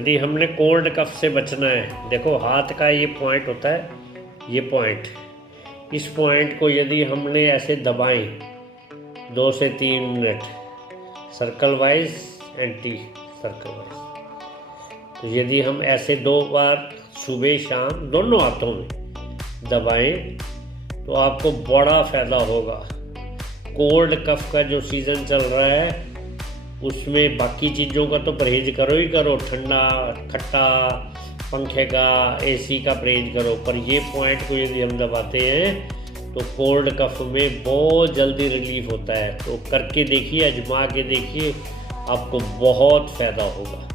यदि हमने कोल्ड कफ से बचना है, देखो हाथ का ये पॉइंट होता है, ये पॉइंट, इस पॉइंट को यदि हमने ऐसे दबाएं 2 से 3 minute circle wise, anti circle wise, तो यदि हम ऐसे 2 बार सुबह शाम दोनों हाथों में दबाएं तो आपको बड़ा फ़ायदा होगा। कोल्ड कफ का जो सीज़न चल रहा है उसमें बाकी चीज़ों का तो परहेज करो ही करो, ठंडा खट्टा पंखे का एसी का परहेज करो, पर ये पॉइंट को यदि हम दबाते हैं तो कोल्ड कफ में बहुत जल्दी रिलीफ होता है। तो करके देखिए, आजमा के देखिए, आपको बहुत फ़ायदा होगा।